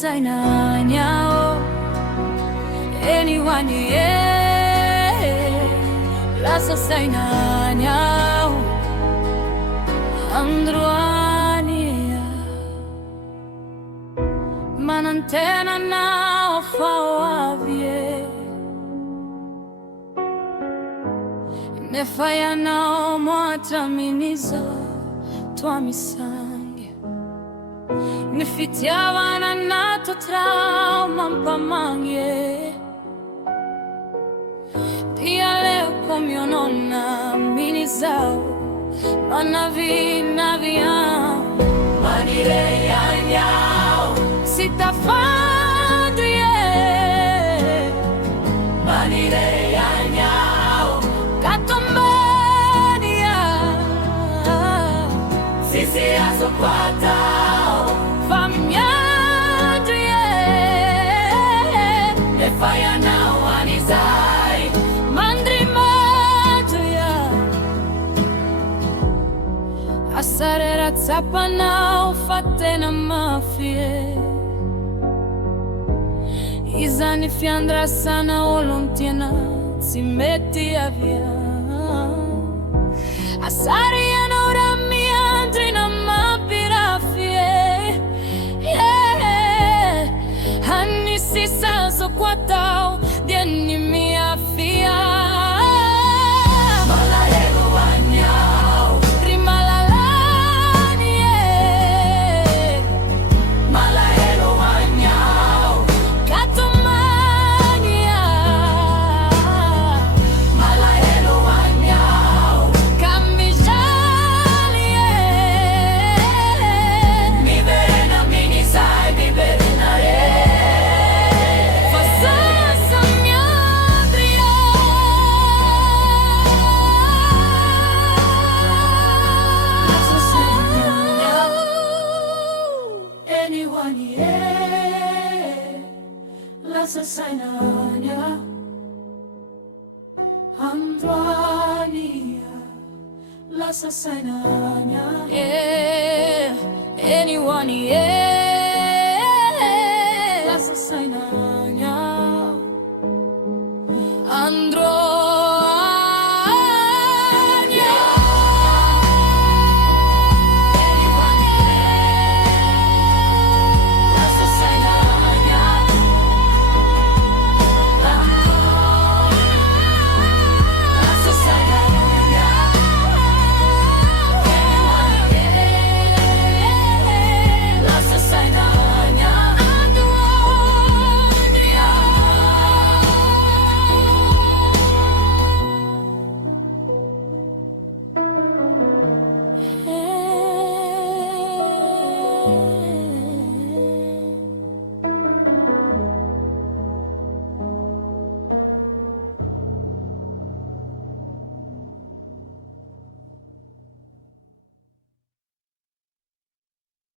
sainanyao anyone lasa sainanyao androania manantena nao fawavie nefaya nao mwataminiza twamisange nifitiavana nato trauma mpamange dia leo com'io non amminizao Manaviam Manirei anyao Sita fadrie Manirei anyao Katombania Sisi aso quatao Famiadrie Nefaya nao anizai Asarera tsapanao fatena mafie Izani fiandra sana olontiena si metti a via Asariana ora mi andrina ma pirafie Anni si sanso quatao di anni mia fia Lasa sainanya Androania Lasa sainanya anyone Lasa sainanya Androania